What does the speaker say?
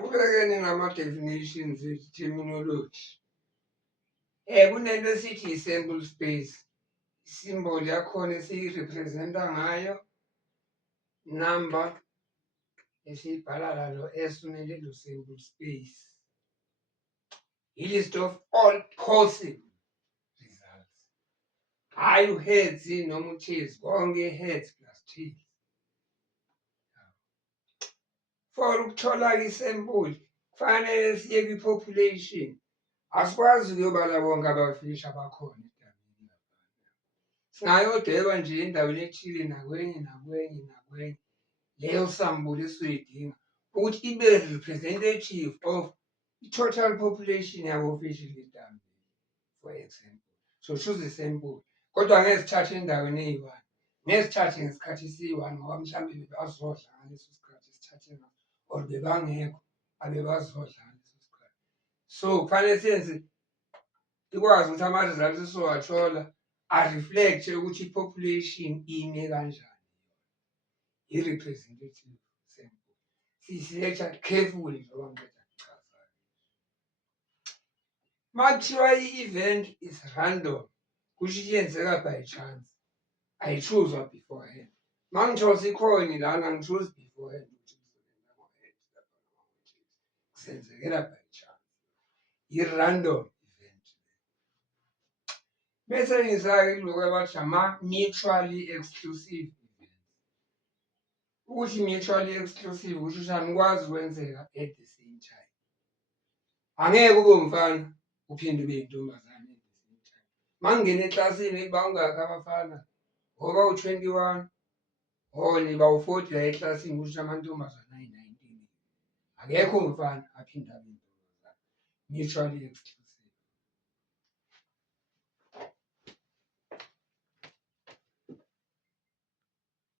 Kubekene nama-definitions terminology. Kunento esithi i-sample space. I-symbol yakhona esiyi-representa ngayo, number esiyibhala lalo S umele lo sample space. I-list of all possible results. Hhayi u-heads noma u-tails, konke heads plus tails. For ukuthola i-sample kufanele siye kwi-population. Asikwazi ukuyobala bonke abafishi abakhona edabini. Singayodweba nje endaweni ethile nakwenye leyo sample esizoyidinga ukuthi ibe representative of i-total population yabofishi edabini, for example. So choose i-sample. Kodwa ngeke sithathe endaweni eyi-1. Ngeke sithathe ngesikhathi esi-1 ngoba mhlawumbe bebazodla ngaleso sikhathi sithathe ngaso or bebangekho abebazodla ngaleso sikhathi. So kufanele senze ikwazi ukuthi ama-results esizowathola a-reflect-e ukuthi i-population ime kanjani. I-representative sample. Siyi-select-a carefully njengoba ngiqeda kuchaza. Makuthiwa i-event is random, kusho iyenzeka by chance. Ayi-choose-wa beforehand. Mangithola i-coin lana angi-choose beforehand ukuthi kusenzekela by chance. I-random event. Bese ngizake kulokhu abathi ama-mutually exclusive events. Ukuthi mutually exclusive kusho ukuthi angikwazi ukwenzeka at the same time. Angeke ube umfana uphinde ube yintombazane at the same time. Mangingena eklasini bawungakhi abafana ngoba u-21 or nibawu-40 la eklasini kusho amantombazane ayi-19. Akekho umfana aphinde abe yintombazane. Mutually exclusive.